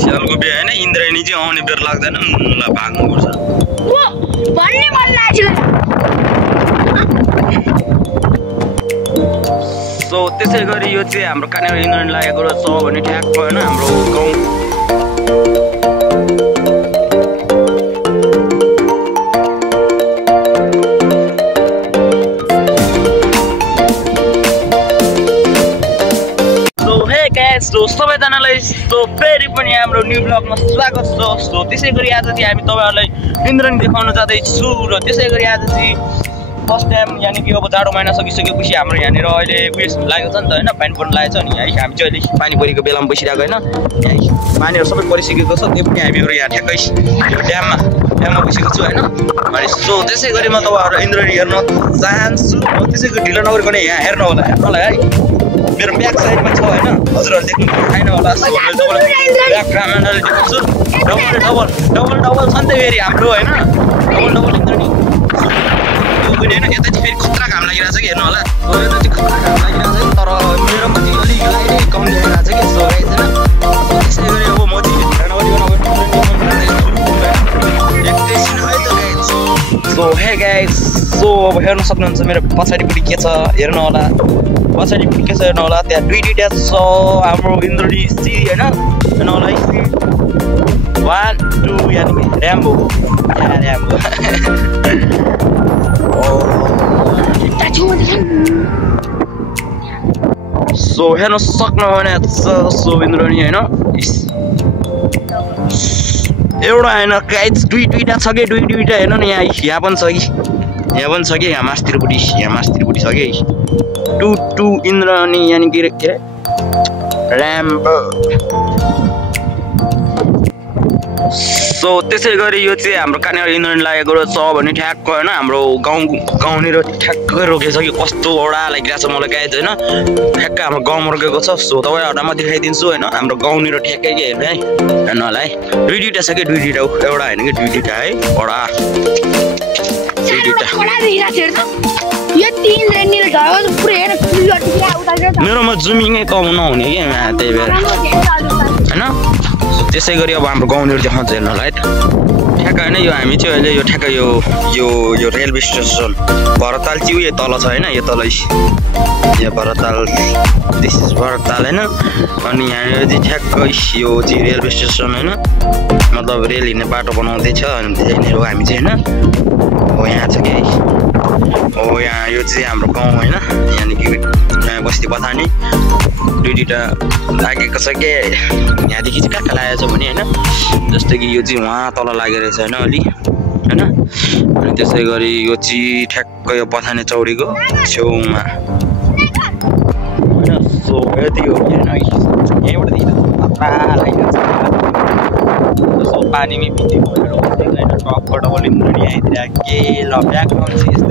स्यालको बिहे हैन इन्द्रायणी चाहिँ आउने बेर लाग्दैन मलाई भाग्नुपर्छ भन्ने मन लाग्यो सो त्यसै गरी यो चाहिँ हाम्रो कहाँनिर इन्द्रायणी लागेको रहेछ भने ठ्याक्क हैन हाम्रो गाउँ सो सबैजनालाई फेरि पनि हाम्रो न्यू ब्लगमा स्वागत छ। सो त्यसै गरी आज चाहिँ हामी तपाईँहरूलाई इन्द्रायणी देखाउन जाँदैछु र त्यसै गरी आज चाहिँ फर्स्ट टाइम यानि कि अब जाडो महिना सकिसकेपछि हाम्रो यहाँनिर अहिले उयस लागेको छ नि त होइन पानी पर्नु लागेको छ नि है हामी चाहिँ अहिले पानी परेको बेलामा बसिरहेको होइन यहाँ पानीहरू सबै परिसकेको छ त्यो पनि हामीहरू यहाँ ठ्याक्कै यो ड्याममा बसेको छु होइन अनि सो त्यसै गरी म तपाईँहरू इन्द्रायणी हेर्न चाहन्छु त्यसै गरी ढिलो नगरिकन यहाँ हेर्नु होला है मेरो ब्याक साइडमा छ होइन हजुरहरू देख्नु छैन होला ब्याक क्यामेराले देखाउँछु डबल छ नि त फेरि हाम्रो होइन डबल इन्द्रायणी पनि होइन यता चाहिँ फेरि खतरा घाम लागिरहेको छ कि हेर्नु होला यता चाहिँ खतरा घाम लागिरहेको छ तर मेरोमा चाहिँ अलिक लाइट कम्ती आइरहेको छ कि सो गाइज होइन त्यसै गरी अब म चाहिँ एकैछिन है त guys so hey guys so अब हेर्न सक्नुहुन्छ मेरो पछाडिपट्टि के छ हेर्नु होला पछाडिपट्टि के छ हेर्नु होला त्यहाँ दुईवटा छ हाम्रो इन्द्रायणी सी होइन हेर्नु होला 1 2 यानि कि र्याम्बो सो हेर्न सक्नुहुने सो इन्द्रायणी होइन एउटा होइन गाइज दुईवटा छ कि दुईवटा हेर्नु न यहाँ पनि छ कि यहाँ मास्तिरपट्टि छ कि 2 इन्द्रायणी यानि कि र्याम्बो सो त्यसै गरी यो चाहिँ हाम्रो कहाँनिर इन्द्रायणी लागेको रहेछ भने ठ्याक्क होइन हाम्रो गाउँनिर ठ्याक्कै रोकेछ कि कस्तो वडा लागिरहेको छ मलाई गाइज होइन ठ्याक्कै हाम्रो गाउँमा रोकेको छ सो तपाईँहरूलाई म देखाइदिन्छु होइन हाम्रो गाउँनिर ठ्याक्कै के हेर्नु है हेर्नु होला है दुईवटा छ कि दुईवटा एउटा होइन कि दुईवटा है वडा मेरोमा जुमिङै कम नहुने कि त्यही भएर होइन त्यसै गरी अब हाम्रो गाउँनिर देखाउँछ हेर्नु होला है ठ्याक्कै होइन यो हामी चाहिँ अहिले यो ठ्याक्कै यो रेलवे स्टेसन भरताल चाहिँ उयो तल छ होइन यो तल यो भरताल दिस इज भरताल होइन अनि यहाँनिर चाहिँ ठ्याक्कै यो चाहिँ रेलवे स्टेसन होइन मतलब रेल हिँड्ने बाटो बनाउँदैछ अनि त्यहीँनिर हो हामी चाहिँ होइन हो यहाँ छ कि हो यहाँ यो चाहिँ हाम्रो गाउँ होइन यानि कि नयाँ बस्ती बथानी दुईवटा लागेको छ कि यहाँदेखि चाहिँ कहाँ लागेको छ भने होइन जस्तै कि यो चाहिँ उहाँ तल लागेको रहेछ होइन अलि होइन अनि त्यसै गरी यो चाहिँ ठ्याक्कै यो बथाने चौरीको छेउमा होइन सो यति हो होइन यहीँबाट खतरा लागिरहेको छ जस्तो पानीमै भित्ति भएर होइन टपबाट डबल इन्द्रायणी आइदिएर के ल ब्याकग्राउन्ड चाहिँ यस्तो